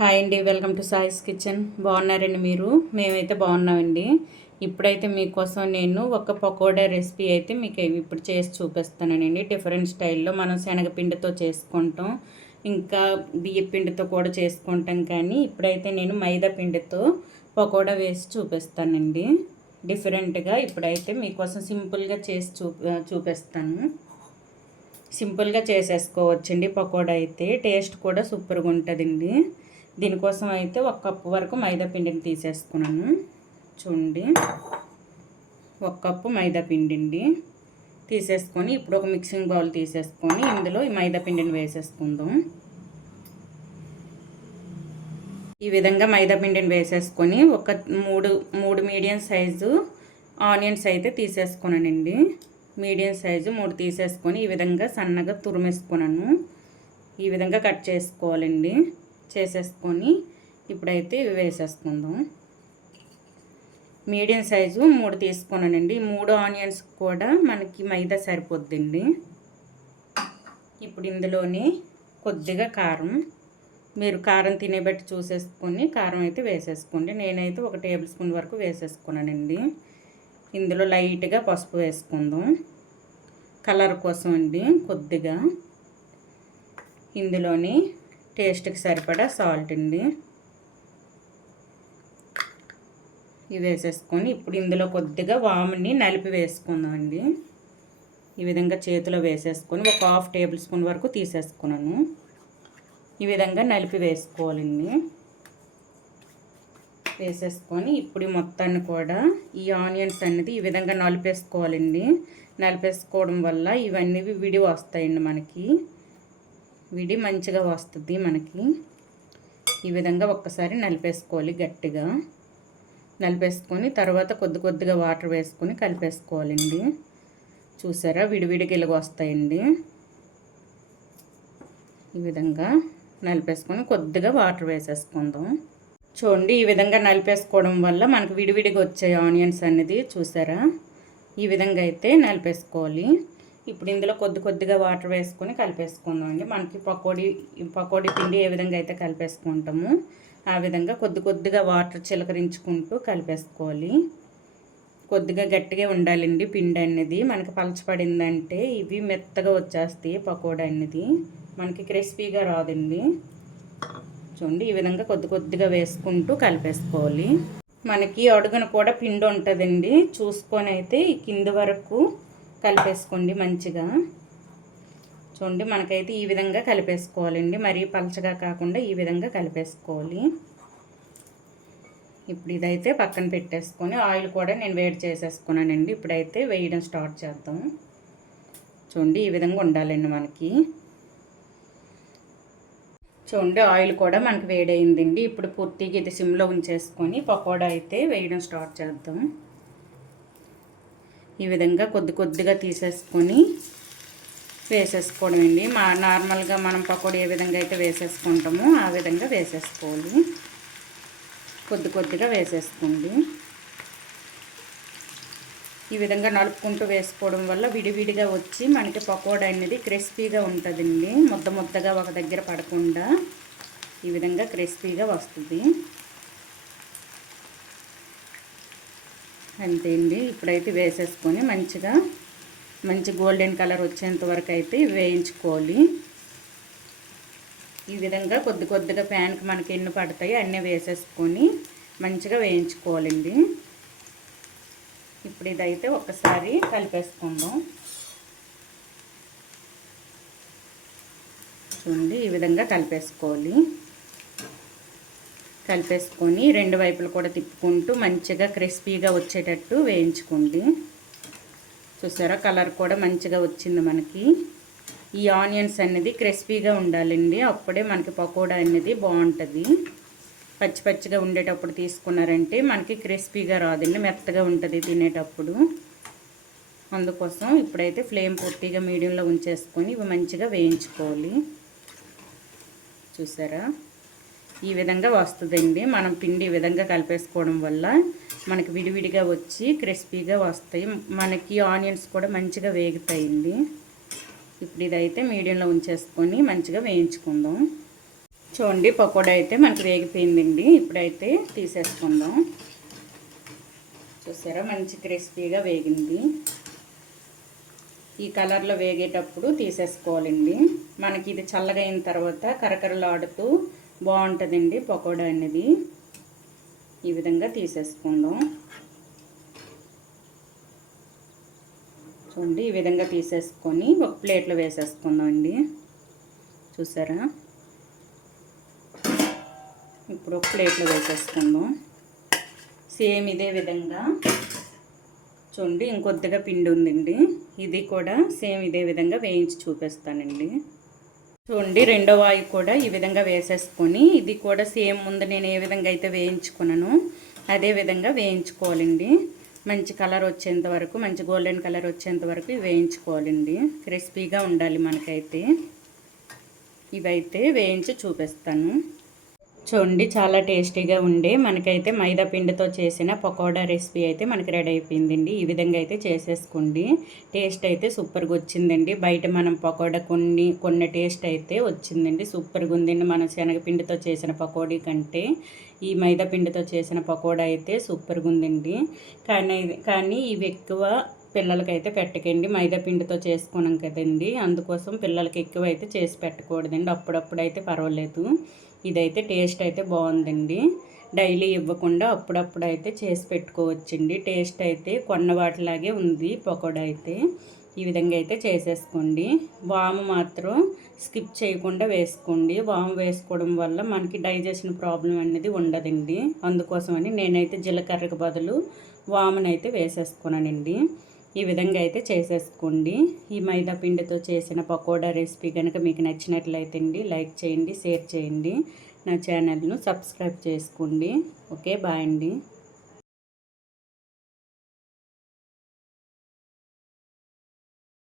Hi అండి, welcome to సాయిస్ kitchen. బాగున్నారండి మీరు? మేమైతే బాగున్నామండి. ఇప్పుడైతే మీకోసం నేను ఒక పకోడా రెసిపీ అయితే మీకు ఇప్పుడు చేసి చూపిస్తానండి. డిఫరెంట్ స్టైల్లో మనం శనగపిండితో చేసుకుంటాం, ఇంకా బియ్య పిండితో కూడా చేసుకుంటాం. కానీ ఇప్పుడైతే నేను మైదా పిండితో పకోడా వేసి చూపిస్తానండి. డిఫరెంట్గా ఇప్పుడైతే మీకోసం సింపుల్గా చేసి చూపిస్తాను. సింపుల్గా చేసేసుకోవచ్చండి. పకోడా అయితే టేస్ట్ కూడా సూపర్గా ఉంటుందండి. దీనికోసం అయితే 1 కప్పు వరకు మైదా పిండిని తీసేసుకున్నాను. చూడండి, 1 కప్పు మైదా పిండి తీసేసుకొని ఇప్పుడు ఒక మిక్సింగ్ బౌల్ తీసేసుకొని ఇందులో ఈ మైదా పిండిని వేసేసుకుందాం. ఈ విధంగా మైదా పిండిని వేసేసుకొని ఒక మూడు మీడియం సైజు ఆనియన్స్ అయితే తీసేసుకున్నానండి. మీడియం సైజు 3 తీసేసుకొని ఈ విధంగా సన్నగా తురిమేసుకున్నాను. ఈ విధంగా కట్ చేసుకోవాలండి. చేసేసుకొని ఇప్పుడైతే ఇవి వేసేసుకుందాం. మీడియం సైజు 3 తీసుకున్నానండి. 3 ఆనియన్స్ కూడా మనకి మైదా సరిపోద్దండి. ఇప్పుడు ఇందులోనే కొద్దిగా కారం, మీరు కారం తినేబట్టి చూసేసుకొని కారం అయితే వేసేసుకోండి. నేనైతే 1 టేబుల్ స్పూన్ వరకు వేసేసుకున్నానండి. ఇందులో లైట్గా పసుపు వేసుకుందాం, కలర్ కోసం అండి. కొద్దిగా ఇందులోని టేస్ట్కి సరిపడా సాల్ట్ అండి, ఇవి వేసేసుకొని ఇప్పుడు ఇందులో కొద్దిగా వాముని నలిపి వేసుకుందామండి. ఈ విధంగా చేతిలో వేసేసుకొని ఒక 1/2 టేబుల్ స్పూన్ వరకు తీసేసుకున్నాను. ఈ విధంగా నలిపి వేసుకోవాలండి. వేసేసుకొని ఇప్పుడు మొత్తాన్ని కూడా ఈ ఆనియన్స్ అనేది ఈ విధంగా నలిపేసుకోవాలండి. నలిపేసుకోవడం వల్ల ఇవన్నీ విడి వస్తాయండి. మనకి విడి మంచిగా వస్తుంది. మనకి ఈ విధంగా ఒక్కసారి నలిపేసుకోవాలి. గట్టిగా నలిపేసుకొని తర్వాత కొద్దిగా వాటర్ వేసుకొని కలిపేసుకోవాలండి. చూసారా, విడివిడిగా ఇలాగ వస్తాయండి. ఈ విధంగా నలిపేసుకొని కొద్దిగా వాటర్ వేసేసుకుందాం. చూడండి, ఈ విధంగా నలిపేసుకోవడం వల్ల మనకు విడివిడిగా వచ్చాయి ఆనియన్స్ అనేది. చూసారా, ఈ విధంగా అయితే నలిపేసుకోవాలి. ఇప్పుడు ఇందులో కొద్దిగా వాటర్ వేసుకొని కలిపేసుకుందాం అండి. మనకి పకోడీ పిండి ఏ విధంగా అయితే కలిపేసుకుంటామో ఆ విధంగా కొద్దిగా వాటర్ చిలకరించుకుంటూ కలిపేసుకోవాలి. కొద్దిగా గట్టిగా ఉండాలండి పిండి అనేది. మనకి పలచపడిందంటే ఇవి మెత్తగా వచ్చేస్తాయి. పకోడా అనేది మనకి క్రిస్పీగా రాదండి. చూడండి, ఈ విధంగా కొద్దిగా వేసుకుంటూ కలిపేసుకోవాలి. మనకి అడుగున కూడా పిండి ఉంటుందండి. చూసుకొని అయితే ఈ కింది వరకు కలిపేసుకోండి మంచిగా. చూడండి, మనకైతే ఈ విధంగా కలిపేసుకోవాలండి. మరీ పలచగా కాకుండా ఈ విధంగా కలిపేసుకోవాలి. ఇప్పుడు ఇదైతే పక్కన పెట్టేసుకొని ఆయిల్ కూడా నేను వేడి చేసేసుకున్నానండి. ఇప్పుడైతే వేయడం స్టార్ట్ చేద్దాం. చూడండి, ఈ విధంగా ఉండాలండి మనకి. చూడండి, ఆయిల్ కూడా మనకి వేడైందండి. ఇప్పుడు పూర్తిగా ఇది సిమ్లో ఉంచేసుకొని పకోడా అయితే వేయడం స్టార్ట్ చేద్దాం. ఈ విధంగా కొద్దిగా తీసేసుకొని వేసేసుకోవడం అండి. నార్మల్గా మనం పకోడీ ఏ విధంగా అయితే వేసేసుకుంటామో ఆ విధంగా వేసేసుకోవాలి. కొద్దిగా వేసేసుకోండి. ఈ విధంగా నలుపుకుంటూ వేసుకోవడం వల్ల విడివిడిగా వచ్చి మనకి పకోడా అనేది క్రిస్పీగా ఉంటుందండి. ముద్దగా ఒక దగ్గర పడకుండా ఈ విధంగా క్రిస్పీగా వస్తుంది. అంతే అండి. ఇప్పుడైతే వేసేసుకొని మంచి గోల్డెన్ కలర్ వచ్చేంత వరకు అయితే వేయించుకోవాలి. ఈ విధంగా కొద్దిగా ప్యాన్కి మనకి ఎన్ని పడతాయి అన్నీ వేసేసుకొని మంచిగా వేయించుకోవాలండి. ఇప్పుడు ఇదైతే ఒకసారి కలిపేసుకుందాం. చూడండి, ఈ విధంగా కలిపేసుకోవాలి. కలిపేసుకొని 2 వైపులు కూడా తిప్పుకుంటూ మంచిగా క్రిస్పీగా వచ్చేటట్టు వేయించుకోండి. చూసారా, కలర్ కూడా మంచిగా వచ్చింది మనకి. ఈ ఆనియన్స్ అనేది క్రిస్పీగా ఉండాలండి. అప్పుడే మనకి పకోడా అనేది బాగుంటుంది. పచ్చిగా ఉండేటప్పుడు తీసుకున్నారంటే మనకి క్రిస్పీగా రాదండి, మెత్తగా ఉంటుంది తినేటప్పుడు. అందుకోసం ఇప్పుడైతే ఫ్లేమ్ పూర్తిగా మీడియంలో ఉంచేసుకొని ఇవి మంచిగా వేయించుకోవాలి. చూసారా, ఈ విధంగా వస్తుందండి. మనం పిండి ఈ విధంగా కలిపేసుకోవడం వల్ల మనకి విడివిడిగా వచ్చి క్రిస్పీగా వస్తాయి. మనకి ఆనియన్స్ కూడా మంచిగా వేగుతాయండి. ఇప్పుడు ఇదైతే మీడియంలో ఉంచేసుకొని మంచిగా వేయించుకుందాం. చూడండి పకోడా అయితే మనకు వేగిపోయిందండి. ఇప్పుడైతే తీసేసుకుందాం. చూసారా మంచి క్రిస్పీగా వేగింది. ఈ కలర్లో వేగేటప్పుడు తీసేసుకోవాలండి. మనకి ఇది చల్లగా అయిన తర్వాత కరకరలాడుతూ బాగుంటుందండి పకోడా అనేది. ఈ విధంగా తీసేసుకుందాం. చూడండి ఈ విధంగా తీసేసుకొని ఒక ప్లేట్లో వేసేసుకుందాం అండి. చూసారా, ఇప్పుడు ఒక ప్లేట్లో వేసేసుకుందాం. సేమ్ ఇదే విధంగా చూడండి ఇంకొద్దిగా పిండి ఉందండి. ఇది కూడా సేమ్ ఇదే విధంగా వేయించి చూపిస్తానండి. చూడండి రెండో వాయి కూడా ఈ విధంగా వేసేసుకొని ఇది కూడా సేమ్ ముందు నేను ఏ విధంగా అయితే వేయించుకున్నానో అదే విధంగా వేయించుకోవాలండి. మంచి కలర్ వచ్చేంత వరకు, మంచి గోల్డెన్ కలర్ వచ్చేంత వరకు వేయించుకోవాలండి. క్రిస్పీగా ఉండాలి మనకైతే. ఇవైతే వేయించి చూపిస్తాను. చూడండి చాలా టేస్టీగా ఉండే మనకైతే మైదా పిండితో చేసిన పకోడా రెసిపీ అయితే మనకి రెడీ అయిపోయిందండి. ఈ విధంగా అయితే చేసేసుకోండి. టేస్ట్ అయితే సూపర్గా వచ్చిందండి. బయట మనం పకోడా కొన్ని టేస్ట్ అయితే వచ్చిందండి. సూపర్గా ఉందండి. మనం శనగపిండితో చేసిన పకోడీ కంటే ఈ మైదా పిండితో చేసిన పకోడా అయితే సూపర్గా ఉందండి. కానీ ఇవి ఎక్కువ పిల్లలకైతే పెట్టకండి. మైదా పిండితో చేసుకున్నాం కదండి, అందుకోసం పిల్లలకి ఎక్కువ అయితే చేసి పెట్టకూడదండి. అప్పుడప్పుడు అయితే పర్వాలేదు. ఇదైతే టేస్ట్ అయితే బాగుందండి. డైలీ ఇవ్వకుండా అప్పుడప్పుడు అయితే చేసి పెట్టుకోవచ్చండి. టేస్ట్ అయితే కొన్న వాటిలాగే ఉంది పకోడా అయితే. ఈ విధంగా అయితే చేసేసుకోండి. వాము మాత్రం స్కిప్ చేయకుండా వేసుకోండి. వాము వేసుకోవడం వల్ల మనకి డైజెషన్ ప్రాబ్లం అనేది ఉండదండి. అందుకోసమని నేనైతే జీలకర్రకు బదులు వామునైతే వేసేసుకున్నానండి. ఈ విధంగా అయితే చేసేసుకోండి. ఈ మైదా పిండితో చేసిన పకోడా రెసిపీ కనుక మీకు నచ్చినట్లయితే అండి లైక్ చేయండి, షేర్ చేయండి, నా ఛానల్ను సబ్స్క్రైబ్ చేసుకోండి. ఓకే, బాయ్ అండి.